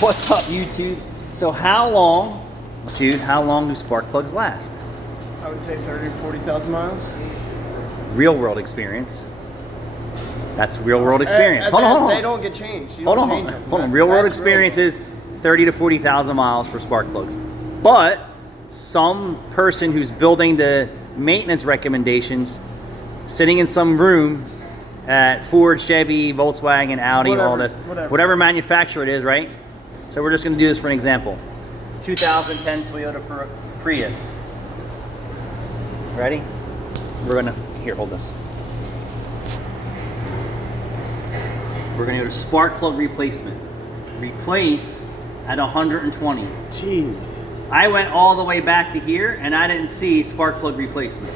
What's up, YouTube? So how long, Jude, how long do spark plugs last? I would say 30 to 40,000 miles. Real world experience. That's real world experience. Hold on. They don't get changed. You Hold don't on. change them. Hold on. Real world experience is 30 to 40,000 miles for spark plugs. But some person who's building the maintenance recommendations, sitting in some room at Ford, Chevy, Volkswagen, Audi, all this, whatever manufacturer it is, right? So we're just going to do this for an example. 2010 Toyota Prius. Ready? We're going to, here, hold this. We're going to go to spark plug replacement. Replace at 120. Jeez. I went all the way back to here and I didn't see spark plug replacement.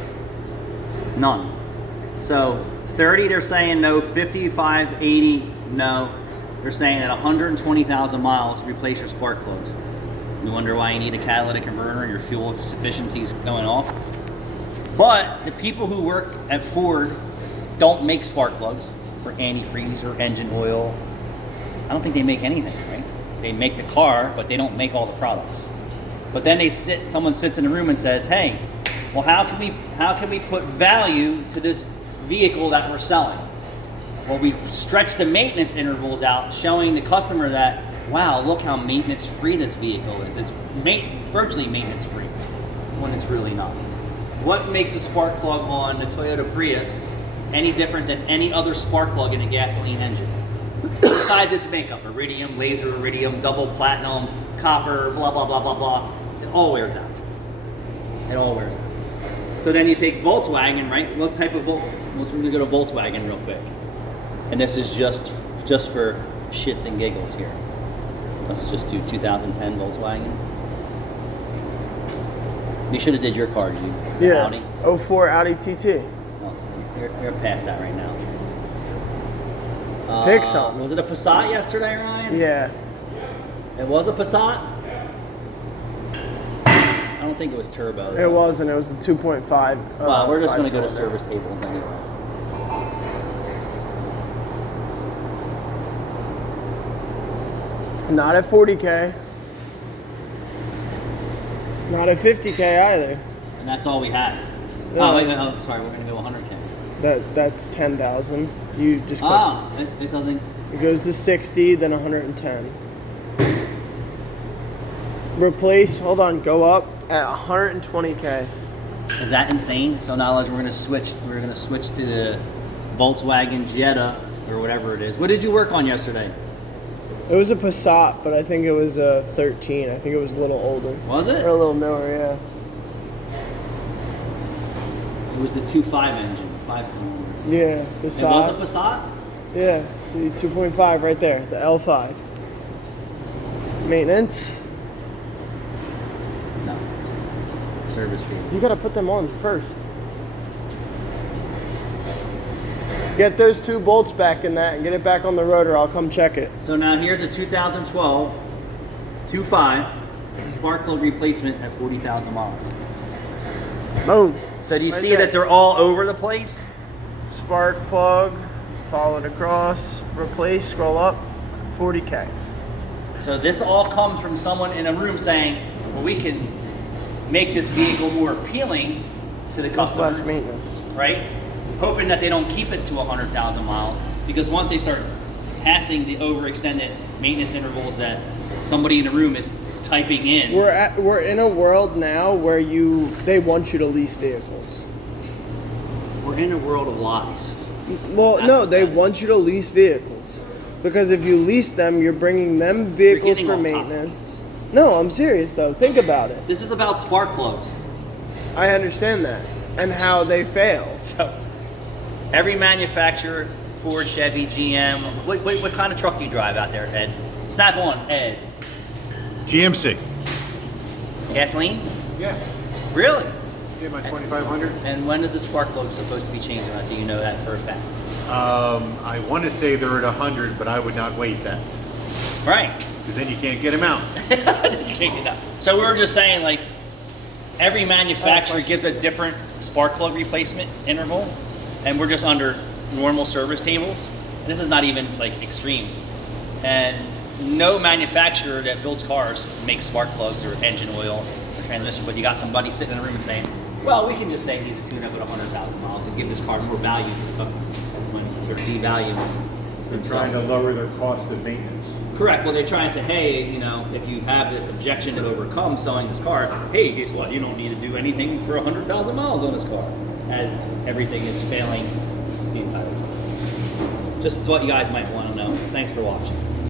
None. So 30 they're saying no, 55, 80 no. They're saying at 120,000 miles replace your spark plugs. You wonder why you need a catalytic converter and your fuel efficiency is going off. But the people who work at Ford don't make spark plugs or antifreeze or engine oil. I don't think they make anything, right? They make the car, but they don't make all the products. But then someone sits in a room and says, hey, well, how can we put value to this vehicle that we're selling? Well, we stretch the maintenance intervals out, showing the customer that, wow, look how maintenance free this vehicle is. It's virtually maintenance free when it's really not. What makes a spark plug on the Toyota Prius any different than any other spark plug in a gasoline engine? Besides its makeup, iridium, laser iridium, double platinum, copper, blah, blah, blah, blah, blah. It all wears out. It all wears out. So then you take Volkswagen, right? What type of Volkswagen? We're gonna go to Volkswagen real quick. And this is just for shits and giggles here. Let's just do 2010 Volkswagen. You should have did your car, Jude. Yeah. Audi. 04 Audi TT. Well, you're past that right now. Pick something. Was it a Passat yesterday, Ryan? Yeah. It was a Passat? I don't think it was turbo, though. It wasn't. It was a 2.5. Well, we're just going to go to cylinder. service tables anyway. Not at 40K. Not at 50K either. And that's all we had. No. Oh, wait, sorry, we're going to go 100K. That's 10,000. You just click. It doesn't. It goes to 60, then 110. Replace. Hold on. Go up at 120K. Is that insane? So now we're going to switch. We're going to switch to the Volkswagen Jetta or whatever it is. What did you work on yesterday? It was a Passat, but I think it was a 13. I think it was a little older. Was it? Or a little newer, yeah. It was the 2.5 engine, 5-cylinder. Yeah, Passat. It was a Passat? Yeah, see 2.5 right there, the L5. Maintenance. No. Service fee. You gotta put them on first. Get those two bolts back in that and get it back on the rotor. I'll come check it. So now here's a 2012 2.5 spark plug replacement at 40,000 miles. Boom. So do you Right see there. that they're all over the place? Spark plug, follow it across, replace, scroll up, 40K. So this all comes from someone in a room saying, well, we can make this vehicle more appealing to the Cost customer, less maintenance. right? Hoping that they don't keep it to 100,000 miles, because once they start passing the overextended maintenance intervals that somebody in the room is typing in. We're in a world now where they want you to lease vehicles. We're in a world of lies. Well, That's no, what they that is. want you to lease vehicles. Because if you lease them, you're bringing them vehicles getting for off maintenance. No, I'm serious though. Think about it. This is about spark plugs. I understand that. And how they fail. So every manufacturer, Ford, Chevy, GM, what kind of truck do you drive out there, Ed? Snap on, Ed. GMC. Gasoline? Yeah. Really? Yeah, my 2500. And when is the spark plug supposed to be changed on it? Do you know that for a fact? I want to say they're at 100, but I would not wait that. Right. Because then you can't get them out. You can't get that. So we were just saying, like, every manufacturer gives a different spark plug replacement interval, and we're just under normal service tables. This is not even like extreme. And no manufacturer that builds cars makes spark plugs or engine oil or transmission, but you got somebody sitting in a room and saying, well, we can just say it needs a tune-up at 100,000 miles and give this car more value to the customer when they're devaluing They're themselves. trying to lower their cost of maintenance. Correct. Well, they're trying to say, hey, you know, if you have this objection to overcome selling this car, hey, guess what? You don't need to do anything for 100,000 miles on this car, as everything is failing the entire time. Just what you guys might want to know. Thanks for watching.